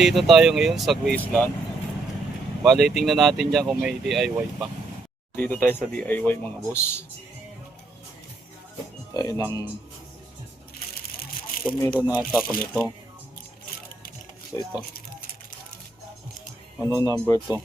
Dito tayo ngayon sa Graceland. Bale, tingnan natin dyan kung may DIY pa. Dito tayo sa DIY mga boss. Tayo ng... So, meron na ata ko nito. So, ito. Ano number to?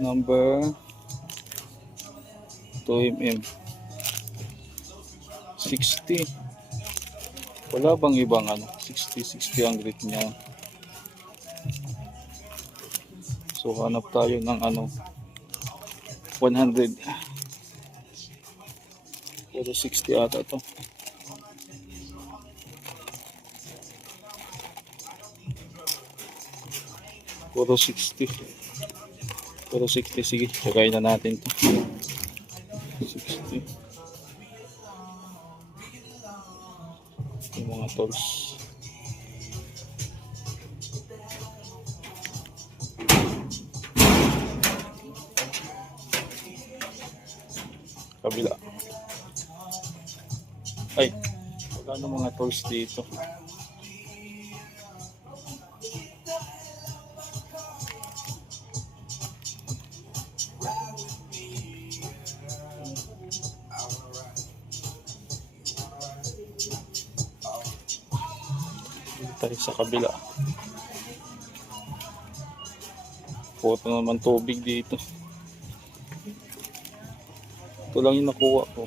Number 2mm 60. Wala bang ibang ano? 60 ang rate niya. So hanap tayo ng ano 100. Pero 60 ata to. Puro 60. Puro 60. Sige, tsakain na natin to. 60. Yung mga tools. Kabila. Ay, wala na mga tools dito. Tayo sa kabila. Puto naman tubig dito. Ito lang yung nakuha ko.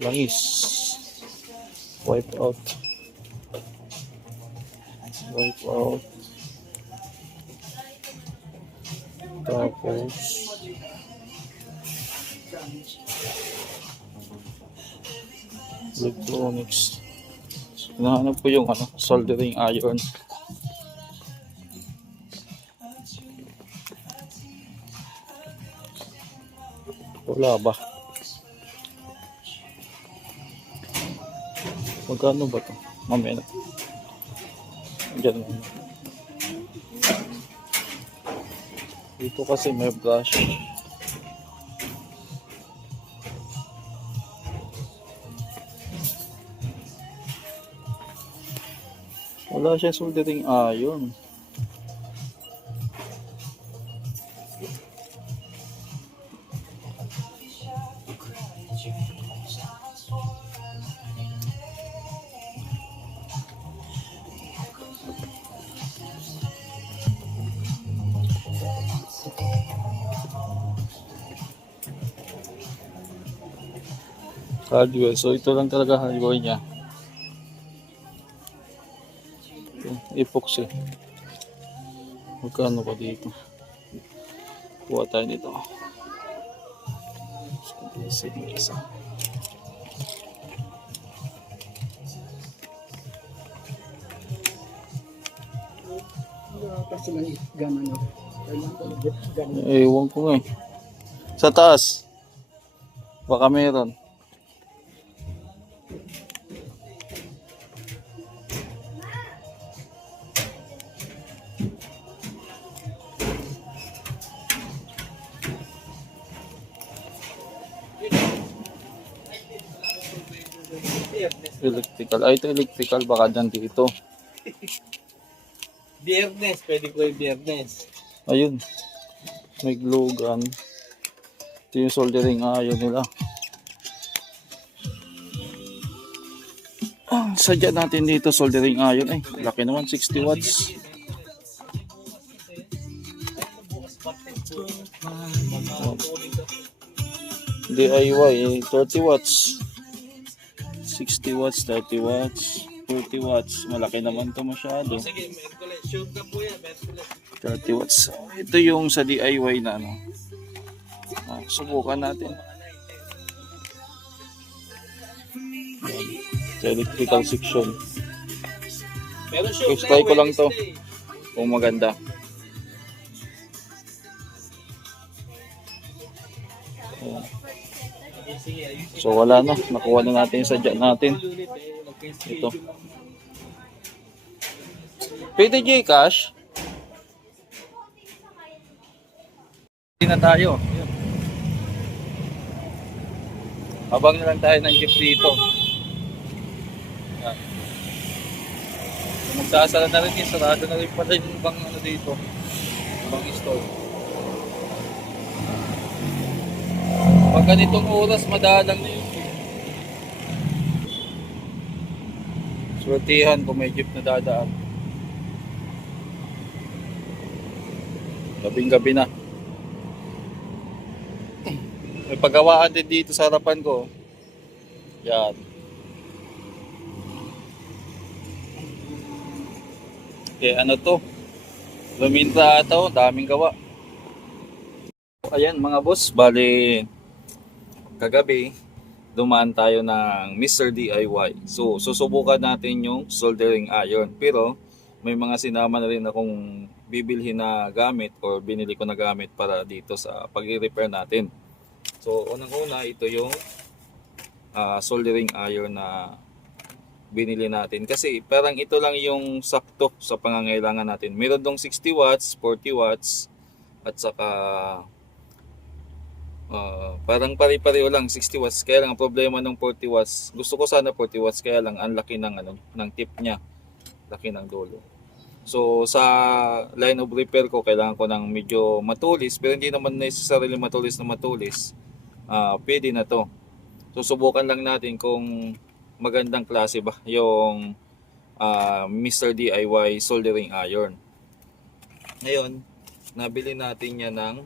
Langis. Wipe out. Wipe out. Tapos electronics. So, hinahanap ko yung ano, soldering iron. Wala ba? Magkano ba ito? Mamaya na. Diyan. Dito kasi may brush. Wala siya soldering iron. Hardware. So ito lang talaga hardware niya. Epoxy. Magkano pa dito? Kuha tayo nito. Sige, isa. Ewan ko nga eh. Sa taas. Baka meron. Electrical. Ay, ito electrical. Baka dyan dito. Biyernes. Pwede ko yung biyernes. Ayun. May glue gun. Ito yung soldering iron nila. Sadya natin dito soldering iron. Ay, laki naman. 60 watts. DIY 30 watts. 60 watts, 30 watts, 40 watts. Malaki naman to masyado. Sige, Merkules. Shoot na po yan, Merkules. 30 watts. Ito yung sa DIY na ano. Subukan natin. Sa electrical section. Pero shoot Okay, try ko lang to. Kung maganda. Ayan. So wala na. Nakuha na natin yung sadya natin. Ito. Pwede Gcash? Hindi na tayo. Abang na lang tayo ng jeep dito. Yan. Kung magsasara na rin, sarado na rin pala yung ibang ano dito. Ibang store. Pag ganitong oras, madalang na yun. Swertihan kung may jeep na dadaan. Gabing-gabi na. May paggawaan din dito sa harapan ko. Yan. Okay, ano to? Luminta ito, daming gawa. Ayan mga boss, bali kagabi dumaan tayo ng Mr. DIY. So susubukan natin yung soldering iron. Pero may mga sinama na rin akong bibilhin na gamit or binili ko na gamit para dito sa pag-repair natin. So unang-una ito yung soldering iron na binili natin. Kasi parang ito lang yung sakto sa pangangailangan natin. Meron dong 60 watts, 40 watts at saka parang pare-pareho lang 60 watts. Kaya lang ang problema ng 40 watts, gusto ko sana 40 watts, kaya lang ang laki ng ng tip niya, laki ng dulo. So sa line of repair ko, kailangan ko ng medyo matulis, pero hindi naman necessarily matulis na matulis. Pwede na to. So subukan lang natin kung magandang klase ba yung Mr. DIY soldering iron. Ngayon, nabili natin yan ng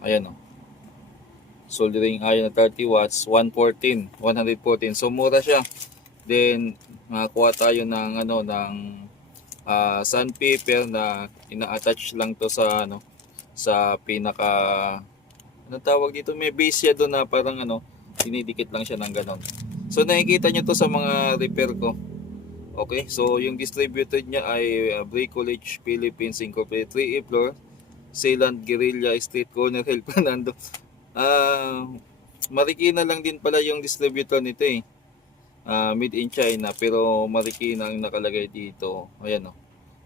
ayan o, soldering iron na 30 watts, 114. So mura siya. Then nakakuha tayo ng sandpaper na ina-attach lang to sa sa pinaka, tawag dito, may base siya doon na parang dinidikit lang siya ng ganon. So nakikita nyo to sa mga repair ko. Okay, so yung distributed niya ay Bricolage Philippines Incorporated, 3E floor, Sealant, Guerrilla Street, Corner Hill, Fernando. Marikina lang din pala yung distributor nito eh. Made in China, pero Marikina ang nakalagay dito. Ayan o,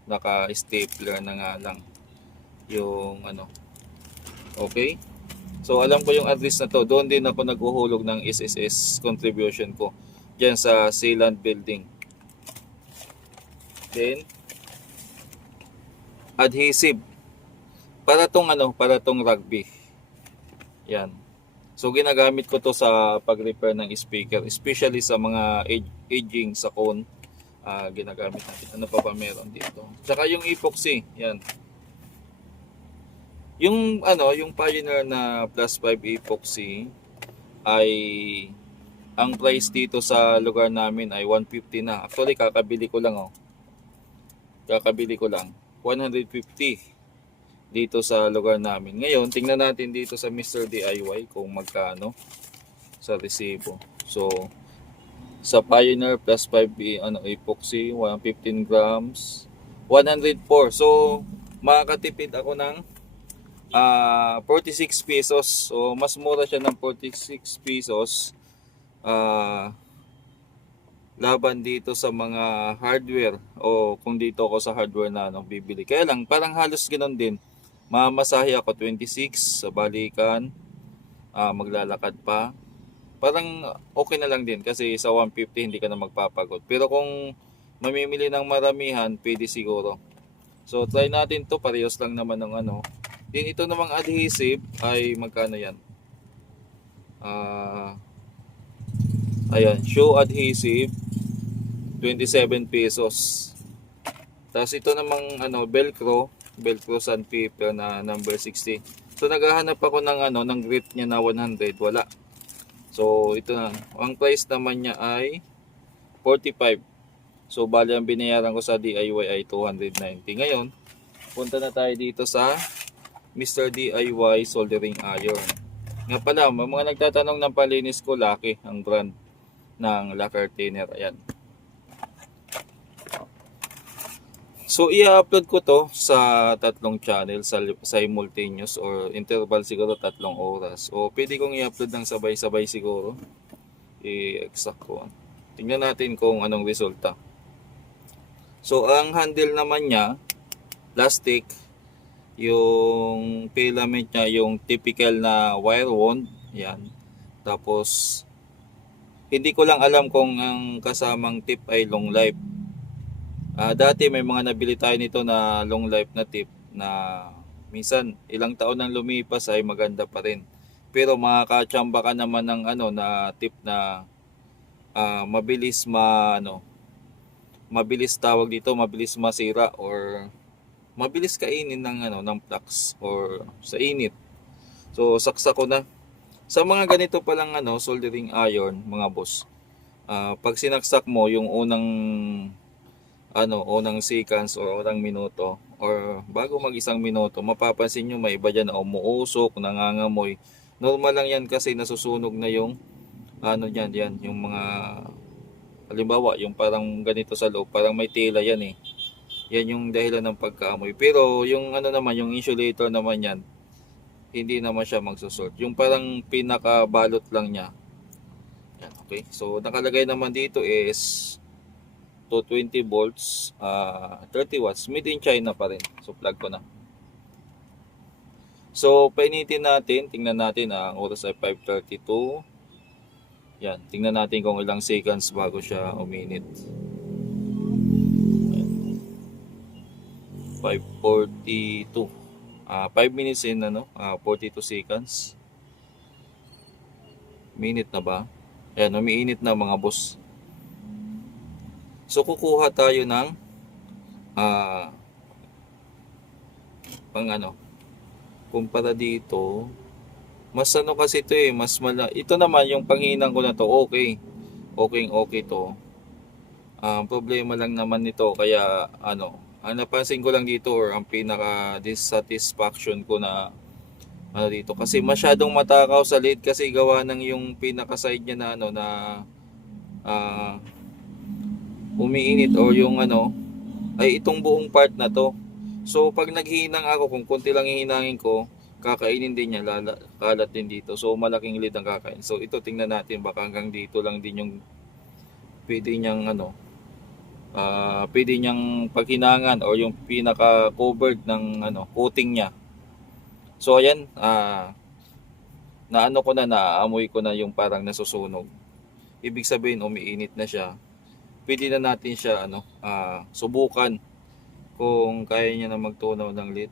naka-stapler na nga lang yung Okay, so alam ko yung address na to. Doon din ako naghuhulog ng SSS contribution ko, dyan sa Sealant building. Then adhesive para tong rugby. Yan. So ginagamit ko to sa pag-repair ng speaker, especially sa mga aging sa cone. Ginagamit natin. Ano pa ba meron dito? Saka yung epoxy, yan. Yung Pioneer na plus 5 epoxy ay ang price dito sa lugar namin ay 150 na. Actually kakabili ko lang 150 dito sa lugar namin. Ngayon, tingnan natin dito sa Mr. DIY kung magkano sa resibo. So, sa Pioneer plus 5 epoxy, 115 grams, 104. So, makakatipid ako ng 46 pesos. So, mas mura siya ng 46 pesos laban dito sa mga hardware o kung dito ako sa hardware na bibili. Kaya lang, parang halos ganoon din. Mamasahe ako 26 sa balikan, maglalakad pa. Parang okay na lang din kasi sa 150 hindi ka na magpapagod. Pero kung mamimili ng maramihan, pwede siguro. So try natin to, parehas lang naman ng Din ito namang adhesive ay magkano yan? Ayan, shoe adhesive 27 pesos. Tapos ito namang Velcro sandpaper na number 60. So naghahanap ako ng grit niya na 100, wala. So ito na. Ang price naman niya ay 45. So bali ang binayaran ko sa DIY ay 290. Ngayon, punta na tayo dito sa Mr. DIY soldering iron. Nga pala, may mga nagtatanong ng palinis ko, Lucky ang brand ng lacquer thinner. Ayan. So i-upload ko to sa 3 channel sa simultaneous or interval siguro 3 oras. O pwede kong i-upload ng sabay-sabay siguro. I-exact ko. Tingnan natin kung anong resulta. So ang handle naman niya, plastic. Yung filament niya, yung typical na wire wound. Yan. Tapos hindi ko lang alam kung ang kasamang tip ay long life. Dati may mga nabili tayo nito na long life na tip na minsan ilang taon nang lumipas ay maganda pa rin. Pero makakatsamba ka naman ng ano na tip na mabilis mabilis tawag dito, mabilis masira or mabilis kainin ng ng flux or sa init. So saksa ko na. Sa mga ganito pa lang soldering iron, mga boss. Pag sinaksak mo yung unang seconds or unang minuto or bago mag-isang minuto, mapapansin nyo may iba dyan na umuusok, nangangamoy. Normal lang yan kasi nasusunog na yung yan, yung mga halimbawa, yung parang ganito sa loob, parang may tela yan eh. Yan yung dahilan ng pagkaamoy. Pero yung naman, yung insulator naman yan, hindi naman siya magsusort. Yung parang pinakabalot lang niya. Yan, okay. So nakalagay naman dito is 220 volts, 30 watts, made in China pa rin. So plug ko na. So painitin natin, tingnan natin ang oras ay 5:32. Yan, tingnan natin kung ilang seconds bago siya uminit. 5:42. 5 minutes in 42 seconds. Minute na ba? Ayan, umiinit na mga boss. So kukuha tayo ng kumpara dito, mas kasi ito mas ito naman yung panghinang ko na to, okay to. Problema lang naman nito kaya ang napansin ko lang dito or ang pinaka dissatisfaction ko na dito kasi masyadong matakaw sa lid kasi gawa ng yung pinaka side niya na umiinit o yung ay itong buong part na to. So pag naghihinang ako, kung konti lang hihinangin ko, kakainin din niya, kalat din dito. So malaking lid ang kakain. So ito tingnan natin, baka hanggang dito lang din yung pwede niyang pwede niyang paghinangan o yung pinaka covered ng coating niya. So ayan, naamoy ko na yung parang nasusunog. Ibig sabihin umiinit na siya. Pwede na natin siya subukan kung kaya niya na magtunaw ng lid.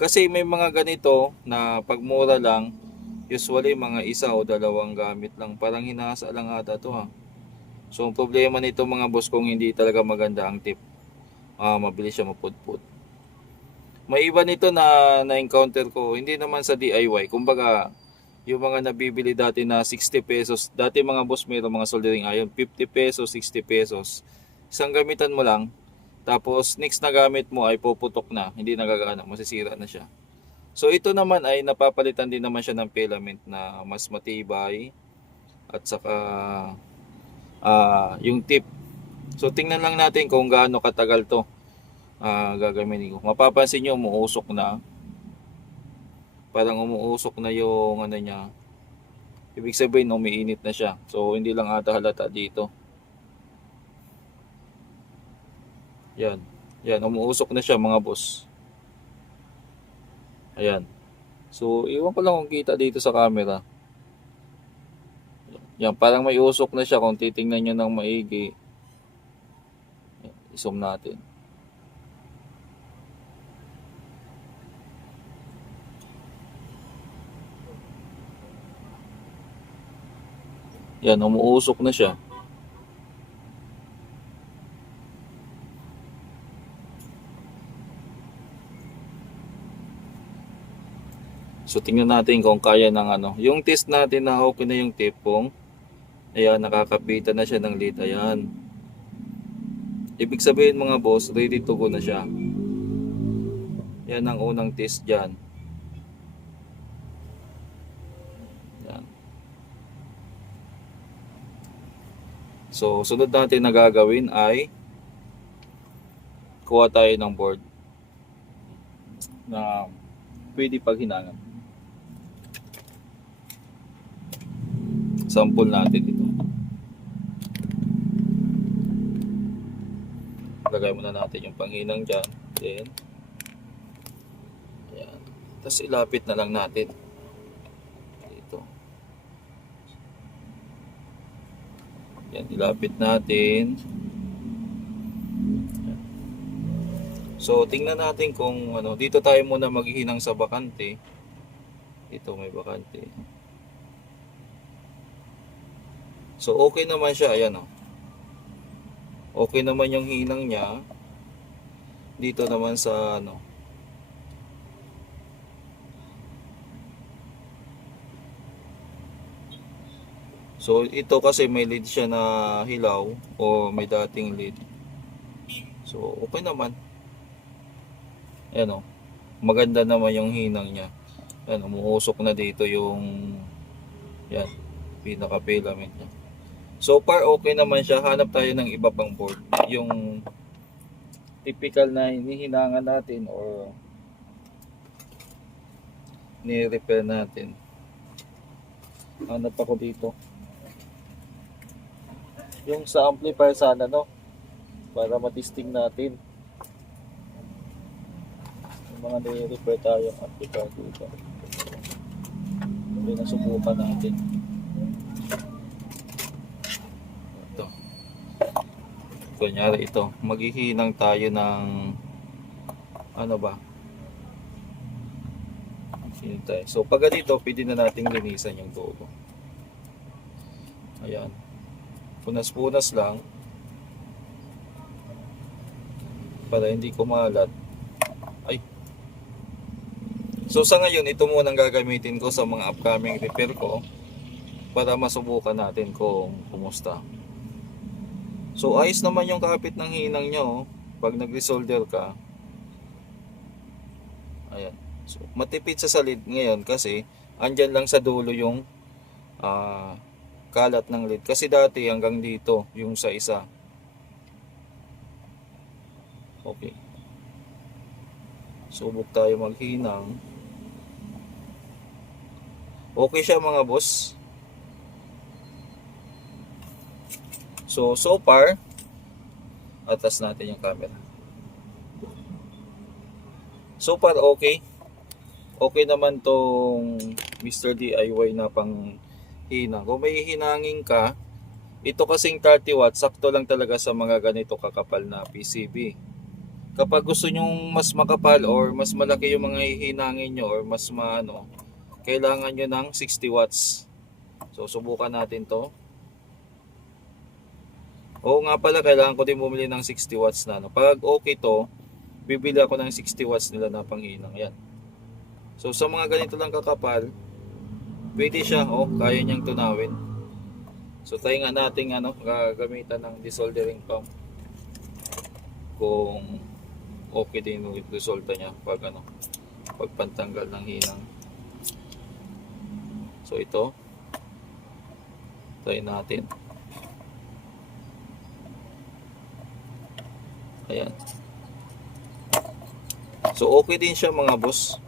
Kasi may mga ganito na pagmura lang, usually mga isa o dalawang gamit lang. Parang hinasa lang ata to ha. So ang problema nito mga boss, kung hindi talaga maganda ang tip, mabilis siya mapudpud. May iba nito na encounter ko, hindi naman sa DIY. Kumbaga, yung mga nabibili dati na 60 pesos. Dati mga boss, mayroong mga soldering iron, 50 pesos, 60 pesos. Isang gamitan mo lang, tapos next na gamit mo ay puputok na, hindi nagagana, masisira na siya. So ito naman ay napapalitan din naman siya ng filament na mas matibay at saka yung tip. So tingnan lang natin kung gaano katagal to gagamitin ko. Mapapansin nyo umuusok na. Parang umuusok na yung niya. Ibig sabihin umiinit na siya. So hindi lang ata halata dito. Yan. Yan, umuusok na siya mga boss. Ayan. So iwan ko lang kung kita dito sa camera. Yan, parang may usok na siya kung titingnan nyo ng maigi. Yan, i-zoom natin. Yan, umuusok na siya. So tingnan natin kung kaya ng yung test natin na okay na yung tipong. Ayan, nakakapitan na siya ng lid. Ayan. Ibig sabihin mga boss, ready to go na siya. Yan ang unang test dyan. Yan. So, sunod natin na gagawin ay kuha tayo ng board na pwede paghinangan. Sample natin ito. Lagay muna natin yung panghinang dyan. Then, ayan. Tapos ilapit na lang natin dito. Yan, ilapit natin. So, tingnan natin kung ano. Dito tayo muna maghihinang sa bakante. Dito may bakante. So, okay naman siya. Ayan o. Okay naman yung hinang niya. Dito naman sa ano. So, ito kasi may lead siya na hilaw o may dating lead. So, okay naman. Ayan o. Maganda naman yung hinang niya. Ayan, umuusok na dito yung yan, pinaka-filament niya. So far, okay naman siya. Hanap tayo ng iba pang board. Yung typical na hinihinangan natin or ni-repair natin. Hanap ako dito. Yung sa amplifier sana, no? Para matisting natin. Yung mga ni-repair tayong amplifier dito. Pinasubukan natin. Ito. Kunyari ito. Maghihinang tayo ng ano ba? Hinang tayo. So pag dito, pwede na nating linisan yung dulo. Ayan. Punas-punas lang. Para hindi kumalat. Ay. So sa ngayon, ito muna ang gagamitin ko sa mga upcoming repair ko para masubukan natin kung kumusta. So ayos naman yung kapit ng hinang nyo pag nag-resolder ka. Ayan. So, matipid sa salid ngayon kasi andyan lang sa dulo yung kalat ng lead. Kasi dati hanggang dito yung sa isa. Okay. Subok tayo maghinang. Okay siya mga boss. So far, atas natin yung camera. So far, okay. Okay naman tong Mr. DIY na pang hinang. Kung may hinangin ka, ito kasing 30 watts, sakto lang talaga sa mga ganito kakapal na PCB. Kapag gusto nyong mas makapal or mas malaki yung mga hihinangin nyo or mas maano, kailangan nyo ng 60 watts. So, subukan natin to. Oo nga pala, kailangan ko din bumili ng 60 watts na. Pag okay to, bibili ako ng 60 watts nila na panghinang. Yan. So, sa mga ganito lang kakapal, pwede siya. Oh, kaya niyang tunawin. So, tayo nga natin gagamitan ng desoldering pump. Kung okay din yung resulta niya pag pagpantanggal ng hinang. So ito, try natin. Ayan. So okay din siya mga boss.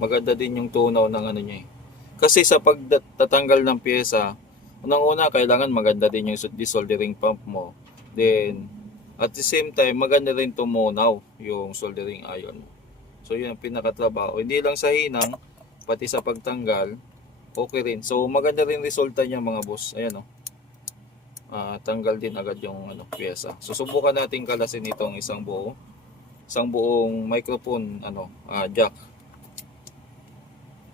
Maganda din yung tunaw ng ano niya. Kasi sa pagtatanggal ng pyesa, unang-una kailangan maganda din yung desoldering pump mo. Then at the same time, maganda rin tumunaw yung soldering iron. So yun ang pinakatrabaho. Hindi lang sa hinang, pati sa pagtanggal, okay rin. So maganda rin resulta niya mga boss. Ayan o. Tanggal din agad yung pyesa. So subukan natin kalasin itong isang buong microphone jack.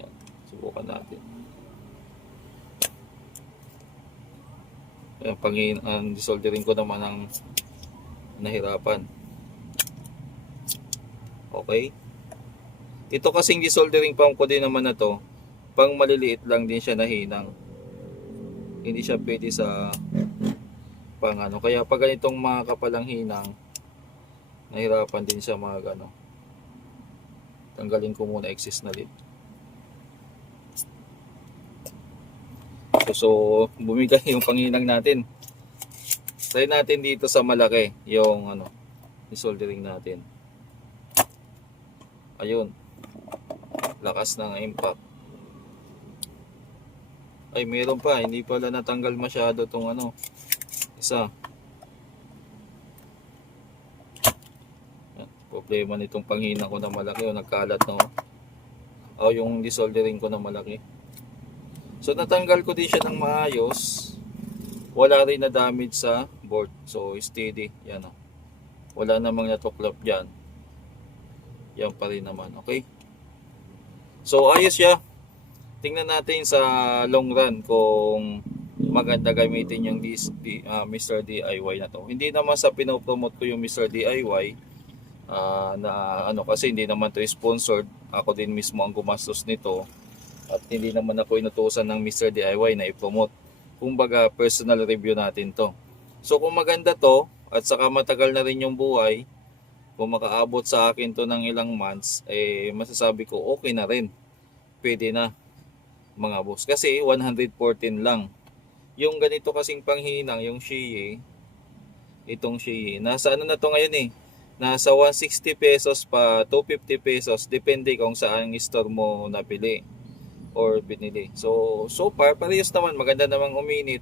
Ayan. Subukan natin. Ayan, desoldering ko naman ng nahirapan. Okay. Ito kasing desoldering pump ko din naman na to, pang maliliit lang din siya na hinang. Hindi siya pwede sa pang kaya pag ganitong mga kapalang hinang, nahirapan din siya mga tanggalin ko muna excess na lead. So bumigay yung panghinang natin. Try natin dito sa malaki yung desoldering natin. Ayun. Lakas ng impact. Ay, meron pa. Hindi pala natanggal masyado tong isa. Yan. Problema nitong panghina ko na malaki o nagkalat o yung desoldering ko na malaki. So natanggal ko din siya ng maayos. Wala rin na damage sa board. So steady. Yan o. Wala namang natuklap dyan. Yan pa rin naman. Okay. So ayos siya. Tingnan natin sa long run kung maganda gamitin yung Mr. DIY na to. Hindi naman sa pinopromote ko yung Mr. DIY na ano, kasi hindi naman to sponsored. Ako din mismo ang gumastos nito at hindi naman ako inutusan ng Mr. DIY na i-promote. Kumbaga personal review natin to. So kung maganda to at saka matagal na rin yung buhay, kung makaabot sa akin to ng ilang months, eh masasabi ko okay na rin. Pwede na mga boss. Kasi 114 lang. Yung ganito kasing panghinang, yung Sheye, itong Sheye, nasa ano na to ngayon eh. Nasa 160 pesos pa 250 pesos. Depende kung saan store mo napili or binili. So far, parehas naman. Maganda namang uminit.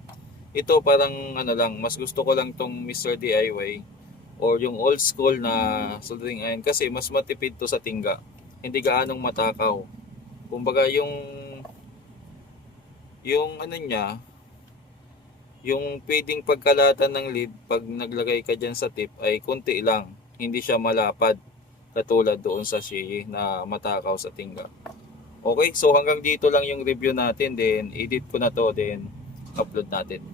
Ito parang ano lang, mas gusto ko lang tong Mr. DIY or yung old school na soldering iron kasi mas matipid to sa tingga. Hindi gaanong matakaw. Kumbaga yung ano niya, yung pwedeng pagkalatan ng lead pag naglagay ka dyan sa tip ay konti lang. Hindi siya malapad katulad doon sa Sheye na matakaw sa tingga. Okay, so hanggang dito lang yung review natin. Then edit ko na to, then upload natin.